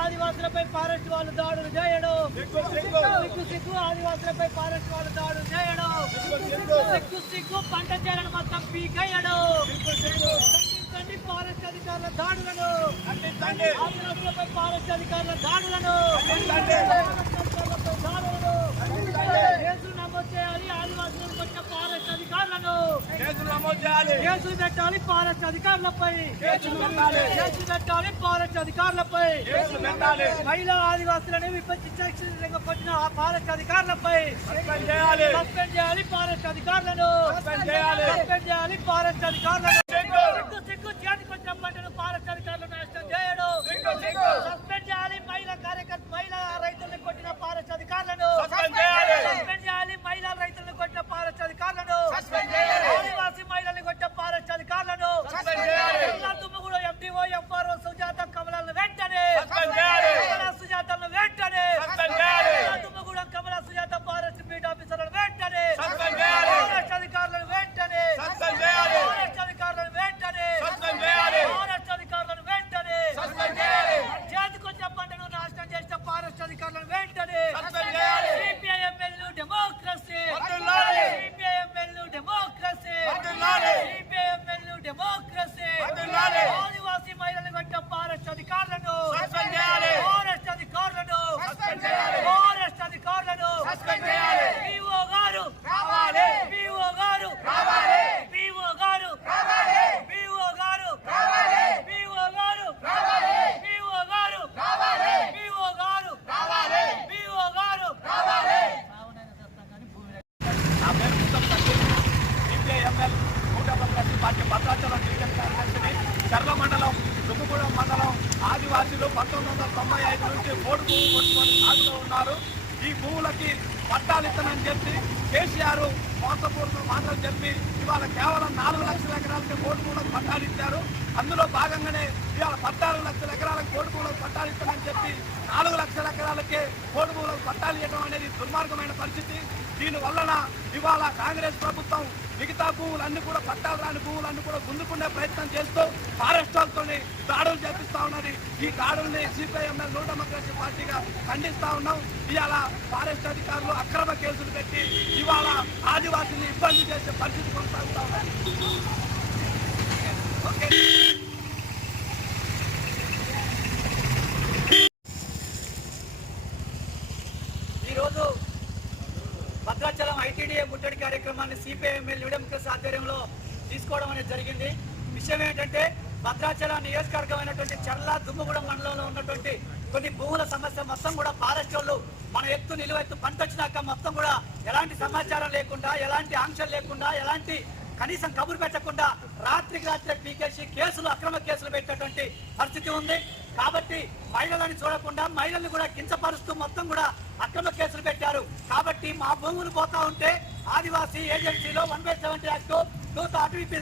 ఆదివాసులపై forest వాళ్ళు దాడులు చేయడం, సిగ్గు ఆదివాసులపై ఫారెస్ట్ వాళ్ళు దాడులు చేయడం, సిగ్గు పంట చేలను మొత్తం పీకేయడం. ఖండించండి ఫారెస్ట్ అధికారుల దాడులను, ఆదివాసులపై ఫారెస్ట్ అధికారుల దాడులను, కేసులు నమోదు చేయాలి. ఆదివాసులకు వచ్చిన ఫారెస్ట్ అధికారులను కేసులు పెట్టాలి. ఫారెస్ట్ అధికారులపై కేసులు పెట్టాలి. ఫారెస్ట్ అధికారులపై మహిళా ఆదివాసులను విపక్షించిన ఫారెస్ట్ అధికారులపై సస్పెండ్ చేయాలి. ఫారెస్ట్ అధికారులను సస్పెండ్ చేయాలి. ఫారెస్ట్ అధికారులను సిగ్గు చేతికి వచ్చిన పంటను ఫారెస్ట్ అధికారులు నష్టం చేయడం, సస్పెండ్ చేయాలి. మహిళా రైతులను కొట్టిన ఫారెస్ట్ అధికారులను సస్పెండ్ చేయాలి. మహిళా రైతులను కొట్టిన ఫారెస్ట్ అధికారులను ఆదివాసీ మహిళలను కొట్టిన ఫారెస్ట్ అధికారులను తుమ్మగూడ ఎంపీఓ ఎంఆర్ఓ సుజాత కమలాలను వెంటనే సుజాతలను వెంటనే తుమ్మగూడెం కమల సుజాత ఫారెస్ట్ బీట్ ఆఫీసర్లను వెంటనే ఫారెస్ట్ అధికారులను వెంటనే ఫారెస్ట్ అధికారులను వెంటనే ఫారెస్ట్ అధికారులను వెంటనే చేతికొచ్చిన పంటను నాశనం చేసిన ఫారెస్ట్ అధికారులను వెంటనే CPIML democracy, CPIML democracy, CPIML democracy. ఆదివాసీ మహిళలను కొట్టిన ఫారెస్ట్ అధికారులను ఫారెస్ట్ అధికారులను ఫారెస్ట్ అధికారులను పిఓ గారు పిఓ గారు పిఓ గారు పిఓ గారు పిఓ గారు పిఓ గారు పిఓ గారు పిఓ గారు. నా పేరు ముస్తఫా సిపిఐఎంఎల్ కూటమి పార్టీ భద్రాచలం డివిజన్ కార్యదర్శిని. చర్ల మండలం, దుమ్మగూడెం మండలం ఆదివాసీలు 1995 నుంచి బోర్డు భూములు కొట్టుకొని సాగులో ఉన్నారు. ఈ భూములకి పట్టాలిత్తనని చెప్పి కేసీఆర్ మోసపూర్వక మాటలు చెప్పి ఇవాళ కేవలం 4 లక్షల ఎకరాలకి బోర్డు భూములకు పట్టాలు ఇచ్చారు. అందులో భాగంగానే ఇవాళ 14 లక్షల ఎకరాలకు బోర్డు భూములకు పట్టాలు ఇస్తామని చెప్పి 4 లక్షల ఎకరాలకే బోర్డు భూములకు పట్టాలు ఇవ్వడం అనేది దుర్మార్గమైన పరిస్థితి. దీని వలన ఇవాళ కాంగ్రెస్ ప్రభుత్వం మిగతా భూములన్నీ కూడా పట్టాలు రాని భూములన్నీ కూడా గుంజుకునే ప్రయత్నం చేస్తూ ఫారెస్ట్ వాళ్ళతో దాడులు చేపిస్తా ఉన్నది. ఈ దాడుల్ని సిపిఐఎంఎల్ న్యూ డెమోక్రసీ పార్టీగా ఖండిస్తా ఉన్నాం. ఇవాళ ఫారెస్ట్ అధికారులు అక్రమ కేసులు పెట్టి ఇవాళ ఆదివాసీని ఇబ్బంది చేసే పరిస్థితి కొనసాగుతా ఉన్నది. ఈరోజు భద్రాచలం ఐటీడీఏ ముట్టడి కార్యక్రమాన్ని సిపిఐఎంఎల్ న్యూ డెమోక్రసీ ఆధ్వర్యంలో తీసుకోవడం అనేది జరిగింది. విషయం ఏంటంటే భద్రాచలం నియోజకవర్గమైనటువంటి చర్ల, దుమ్మగూడెం మండలంలో ఉన్నటువంటి కొన్ని భూముల సమస్య మొత్తం కూడా ఫారెస్ట్ వాళ్ళు మన ఎత్తు నిలువెత్తు పంట వచ్చినాక మొత్తం కూడా ఎలాంటి సమాచారం లేకుండా, ఎలాంటి ఆంక్షలు లేకుండా, ఎలాంటి కనీసం కబురు పెట్టకుండా రాత్రికి రాత్రే పీకేసి కేసులు, అక్రమ కేసులు పెట్టేటువంటి పరిస్థితి ఉంది. కాబట్టి మహిళలను చూడకుండా మహిళల్ని కూడా కించపరుస్తూ మొత్తం కూడా అక్రమ కేసులు పెట్టారు. కాబట్టి మా భూములు పోతా ఉంటే ఆదివాసీ ఏజెన్సీలో 1/70 యాక్ట్,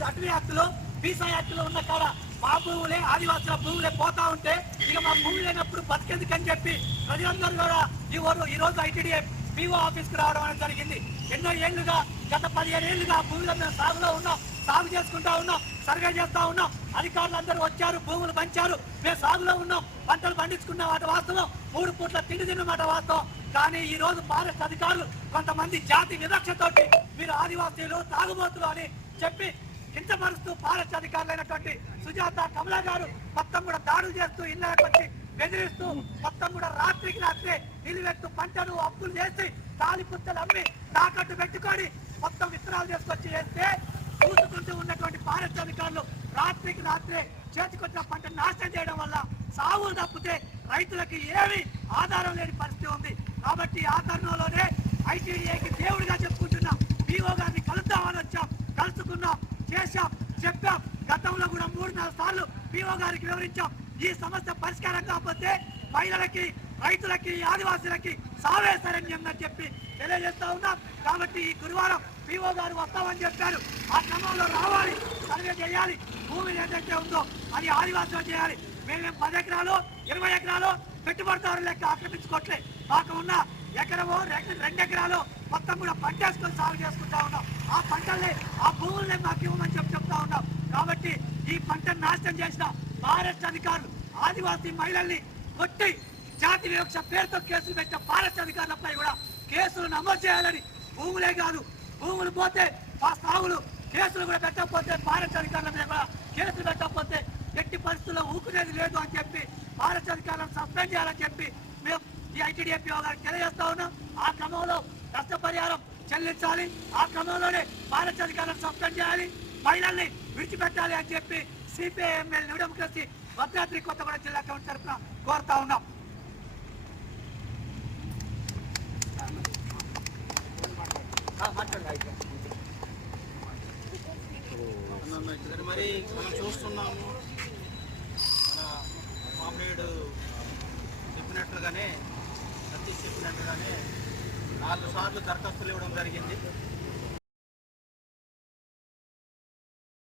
అటవీ యాక్టులో, వీసా యాక్టులో ఉన్న కాడ మా భూములే ఆదివాసుల భూములే పోతా ఉంటే ఇక మా భూమి లేనప్పుడు బతికెందుకని చెప్పి ప్రజలందరూ కూడా ఈ రోజు ఐటీడీఏ పిఓ ఆఫీస్కి రావడం అనేది జరిగింది. ఎన్నో ఏళ్లుగా, గత 15 ఏళ్లుగా భూముల మీద సాగులో ఉన్నాం, సాగు చేసుకుంటా ఉన్నాం, సర్వే చేస్తా ఉన్నాం. అధికారులందరూ వచ్చారు, భూములు పంచారు, మేము సాగులో ఉన్నాం, పంటలు పండించుకున్న మాట వాస్తవం, 3 పూట్ల తిండి తిన్న మాట వాస్తవం. కానీ ఈ రోజు ఫారెస్ట్ అధికారులు కొంతమంది జాతి వివక్షతోటి మీరు ఆదివాసీలు తాగుబోతులు అని చెప్పి కించపరుస్తూ ఫారెస్ట్ అధికారులైనటువంటి సుజాత కమలా గారు మొత్తం కూడా దాడులు చేస్తూ ఇళ్ళకి వచ్చి బెదిరిస్తూ మొత్తం కూడా రాత్రికి రాత్రే నిలువెత్తు పంటను అప్పులు చేసి తాలి పుత్తలు అమ్మి తాకట్టు పెట్టుకొని మొత్తం విత్తనాలు చేసుకొచ్చి వేస్తే చూసుకుంటూ ఉన్నటువంటి ఫారెస్ట్ అధికారులు రాత్రికి రాత్రే చేతికొచ్చిన పంటను నాశనం చేయడం వల్ల సాగులు తప్పితే రైతులకి ఏమీ ఆధారం లేని పరిస్థితి ఉంది. కాబట్టి ఆ తరుణంలోనే ఐటీడీఏకి దేవుడిగా చెప్పుకుంటున్నాం, పిఓ గారిని కలుద్దామని వచ్చాం, కలుసుకున్నాం, చేశాం, చెప్పాం. గతంలో కూడా 3-4 సార్లు పిఓ గారికి వివరించాం. ఈ సమస్య పరిష్కారం కాకపోతే మహిళలకి, రైతులకి, ఆదివాసులకి సావే శరణ్యం అని చెప్పి తెలియజేస్తా ఉన్నాం. కాబట్టి ఈ గురువారం పిఓ గారు వస్తామని చెప్పారు. ఆ క్రమంలో రావాలి, సర్వే చేయాలి, భూమి ఏదైతే ఉందో అది ఆదివాసులు చేయాలి. మేము 10 ఎకరాలు 20 ఎకరాలు పెట్టుబడిదారు లెక్క ఆక్రమించుకోవట్లే. మాకు ఉన్న ఎకరమో 2 ఎకరాలు మొత్తం కూడా పంటేసుకొని సాగు చేసుకుంటా ఉన్నాం. ఆ పంటల్ని ఆ భూముల్ని మాకు ఇవ్వమని చెప్తా ఉన్నాం. కాబట్టి ఈ పంటను నాశనం చేసిన ఫారెస్ట్ అధికారులు ఆదివాసీ మహిళల్ని కొట్టి జాతి వివక్ష పేరుతో కేసులు పెట్టిన ఫారెస్ట్ అధికారులపై కూడా కేసులు నమోదు చేయాలని, భూములే కాదు భూములు పోతే ఆ సాగులు కేసులు కూడా పెట్టకపోతే ఫారెస్ట్ అధికారుల మీద కూడా కేసులు పెట్టకపోతే ఎట్టి పరిస్థితుల్లో ఊకునేది లేదు అని చెప్పి ఫారెస్ట్ అధికారులను సస్పెండ్ చేయాలని చెప్పి మేము ఈ ఐటీడీఏపీ గారికి తెలియజేస్తా ఉన్నాం. ఆ క్రమంలో నష్టపరిహారం చెల్లించాలి, ఆ క్రమంలోనే ఫారెస్ట్ అధికారులను సస్పెండ్ చేయాలి, మహిళల్ని విడిచిపెట్టాలి అని చెప్పి CPIML new democracy Bhadradri Kothagudem జిల్లా కమిటీ తరఫున కోరుతా ఉన్నాం. మరి మనం చూస్తున్నాము, మన కామ్రేడ్ చెప్పినట్లుగానే 4 సార్లు దరఖాస్తులు ఇవ్వడం జరిగింది.